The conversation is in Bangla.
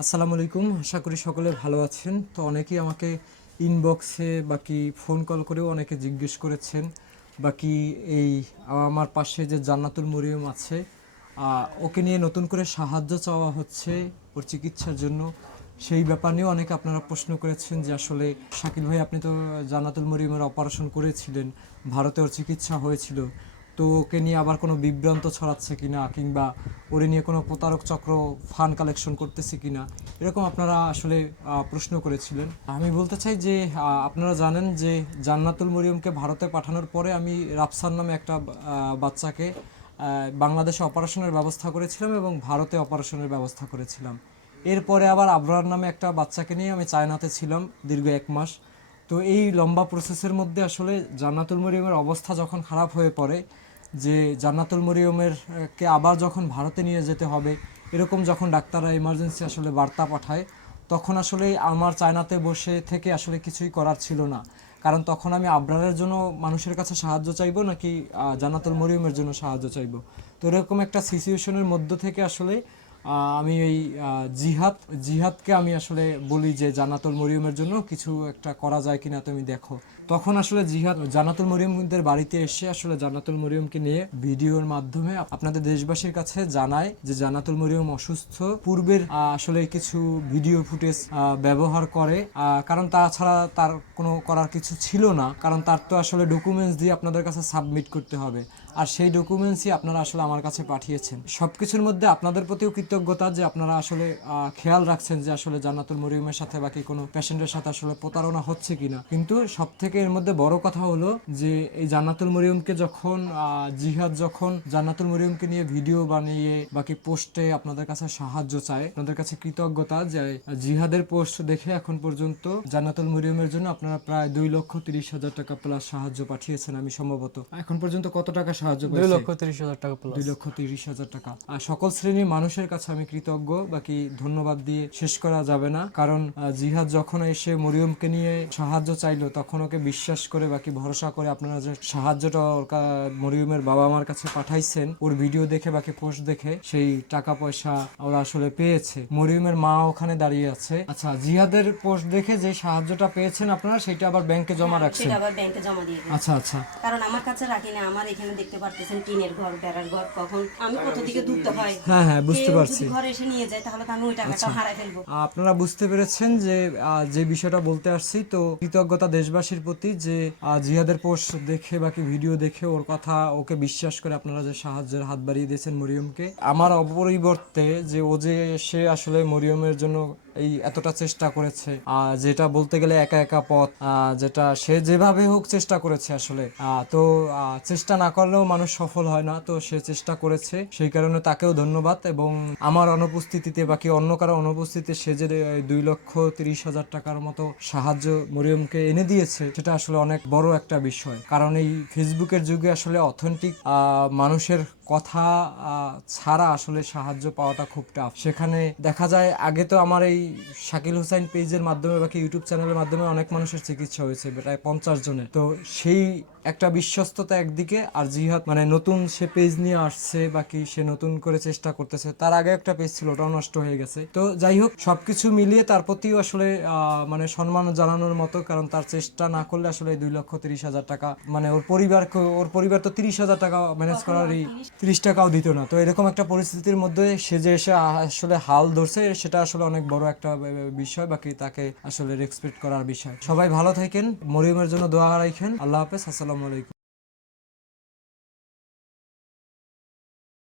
আসসালামু আলাইকুম, আশা করি সকলে ভালো আছেন। তো অনেকেই আমাকে ইনবক্সে বাকি ফোন কল করেও অনেকে জিজ্ঞেস করেছেন বাকি এই আমার পাশে যে জান্নাতুল মরিয়ম আছে, ওকে নিয়ে নতুন করে সাহায্য চাওয়া হচ্ছে ওর চিকিৎসার জন্য। সেই ব্যাপার নিয়েও অনেকে আপনারা প্রশ্ন করেছেন যে আসলে শাকিল ভাই, আপনি তো জান্নাতুল মরিয়মের অপারেশন করেছিলেন, ভারতে ওর চিকিৎসা হয়েছিল, তো ওকে নিয়ে আবার কোনো বিভ্রান্ত ছড়াচ্ছে কিনা, কিংবা ওরে নিয়ে কোনো প্রতারক চক্র ফান্ড কালেকশন করতেছে কিনা, এরকম আপনারা আসলে প্রশ্ন করেছিলেন। আমি বলতে চাই যে আপনারা জানেন যে জান্নাতুল মরিয়মকে ভারতে পাঠানোর পরে আমি রাফসান নামে একটা বাচ্চাকে বাংলাদেশে অপারেশনের ব্যবস্থা করেছিলাম এবং ভারতে অপারেশনের ব্যবস্থা করেছিলাম। এরপরে আবার আবরার নামে একটা বাচ্চাকে নিয়ে আমি চায়নাতে ছিলাম দীর্ঘ 1 মাস। তো এই লম্বা প্রসেসের মধ্যে আসলে জান্নাতুল মরিয়মের অবস্থা যখন খারাপ হয়ে পড়ে, যে জান্নাতুল মরিয়মের কে আবার যখন ভারতে নিয়ে যেতে হবে, এরকম যখন ডাক্তাররা ইমার্জেন্সি আসলে বার্তা পাঠায়, তখন আসলে আমার চায়নাতে বসে থেকে আসলে কিছুই করার ছিল না। কারণ তখন আমি আবরারের জন্য মানুষের কাছে সাহায্য চাইবো নাকি জান্নাতুল মরিয়মের জন্য সাহায্য চাইবো। তো এরকম একটা সিচুয়েশনের মধ্য থেকে আসলে আমি এই জিহাদকে আমি আসলে বলি যে জান্নাতুল মরিয়মের জন্য কিছু একটা করা যায় কিনা তুমি দেখো। তখন আসলে জিহাদ জান্নাতুল মরিয়মদের বাড়িতে এসে আসলে জান্নাতুল মরিয়মকে নিয়ে ভিডিওর মাধ্যমে আপনাদের দেশবাসীর কাছে জানায় যে জান্নাতুল মরিয়ম অসুস্থ। পূর্বের আসলে কিছু ভিডিও ফুটেজ ব্যবহার করে, কারণ তাছাড়া তার কোনো করার কিছু ছিল না, কারণ তার তো আসলে ডকুমেন্টস দিয়ে আপনাদের কাছে সাবমিট করতে হবে, আর সেই ডকুমেন্টসই আপনারা আসলে আমার কাছে পাঠিয়েছেন। সবকিছুর মধ্যে আপনাদের প্রতিও কৃতজ্ঞতা যে আপনারা আসলে খেয়াল রাখছেন যে আসলে জান্নাতুল মরিয়মের সাথে বাকি কোনো পেশেন্টের সাথে আসলে প্রতারণা হচ্ছে কিনা। কিন্তু সব থেকে এর মধ্যে বড় কথা হলো যে এই জান্নাতুল মরিয়মকে যখন জিহাদ যখন জান্নাতুল মরিয়মকে নিয়ে ভিডিও বানিয়ে বাকি পোস্টে আপনাদের কাছে সাহায্য চায়, আপনাদের কাছে কৃতজ্ঞতা যে জিহাদের পোস্ট দেখে এখন পর্যন্ত জান্নাতুল মরিয়মের জন্য আপনারা প্রায় 2,30,000 টাকা প্লাস সাহায্য পাঠিয়েছেন। আমি সম্ভবত এখন পর্যন্ত কত টাকা সাহায্য পেয়েছি? 2,30,000 টাকা প্লাস। 2,30,000 টাকা। আর সকল শ্রেণীর মানুষের কাছে আমি কৃতজ্ঞ, বাকি ধন্যবাদ দিয়ে শেষ করা যাবে না। কারণ জিহাদ যখন এসে মরিয়মকে নিয়ে সাহায্য চাইলো, তখন ওকে বিশ্বাস করে বাকি ভরসা করে আপনারা যে সাহায্যটা মরিয়মের বাবা মার কাছে পাঠাইছেন, ওর ভিডিও দেখে বাকি পোস্ট দেখে সেই টাকা পয়সা ওরা আসলে পেয়েছে। মরিয়মের মা ওখানে দাঁড়িয়ে আছে। আচ্ছা, জিহাদের পোস্ট দেখে যে সাহায্যটা পেয়েছেন আপনারা, সেটা আবার ব্যাংকে জমা রাখছেন? সেটা আবার ব্যাংকে জমা দিয়ে দিই। আচ্ছা আচ্ছা। কারণ আমার কাছে রাখি না, আমার এখানে দেখতে পারতেছেন টিনের ঘর, বেড়ার ঘর, কখন আমি কোথা থেকে দূরতে হয়। হ্যাঁ হ্যাঁ, বুঝতে কেউ পারছি। যদি ঘরে এসে নিয়ে যায় তাহলে তো আমি ওই টাকাটা হারাই ফেলবো। আপনারা বুঝতে পেরেছেন যে যে বিষয়টা বলতে আসছি। তো কৃতজ্ঞতা দেশবাসীর প্রতি যে জিহাদের পোস্ট দেখে বাকি ভিডিও দেখে ওর কথা ওকে বিশ্বাস করে আপনারা যে সাহায্যের হাত বাড়িয়ে দিয়েছেন মরিয়মকে। আমার অপরিবর্তে যে ও যে সে আসলে মরিয়মের জন্য এই এতটা চেষ্টা করেছে, যেটা বলতে গেলে একা একা পথ, যেটা সে যেভাবে হোক চেষ্টা করেছে আসলে। তো চেষ্টা না করলেও মানুষ সফল হয় না, তো সে চেষ্টা করেছে, সেই কারণে তাকেও ধন্যবাদ। এবং আমার অনুপস্থিতিতে বাকি অন্য কারো অনুপস্থিতিতে সে যে 2,30,000 টাকার মতো সাহায্য মরিয়মকে এনে দিয়েছে, সেটা আসলে অনেক বড় একটা বিষয়। কারণ এই ফেসবুকের যুগে আসলে অথেন্টিক মানুষের কথা ছাড়া আসলে সাহায্য পাওয়াটা খুব টাফ। সেখানে দেখা যায় আগে তো আমার এই শাকিল হুসাইন পেজের মাধ্যমে বাকি ইউটিউব চ্যানেলের মাধ্যমে অনেক মানুষের চিকিৎসা হয়েছে, প্রায় 50 জনের। তো সেই একটা বিশ্বস্ততা একদিকে, আর জিহাদ মানে নতুন সে পেজ নিয়ে আসছে, বাকি সে নতুন করে চেষ্টা করতেছে। তার আগে একটা পেজ ছিল, ওটাও নষ্ট হয়ে গেছে। তো যাই হোক, সবকিছু মিলিয়ে তার প্রতিও আসলে মানে সম্মান জানানোর মতো, কারণ তার চেষ্টা না করলে আসলে 2,30,000 টাকা মানে ওর পরিবার তো 30,000 টাকা ম্যানেজ করারই 30 টাকাও দিত না। তো এরকম একটা পরিস্থিতির মধ্যে সে যে এসে আসলে হাল ধরছে, সেটা আসলে অনেক বড় একটা বিষয়, বাকি তাকে আসলে রেসপেক্ট করার বিষয়। সবাই ভালো থাকেন, মরিয়মের জন্য দোয়া রাখেন। আল্লাহ হাফেজ, আসসালামু আলাইকুম।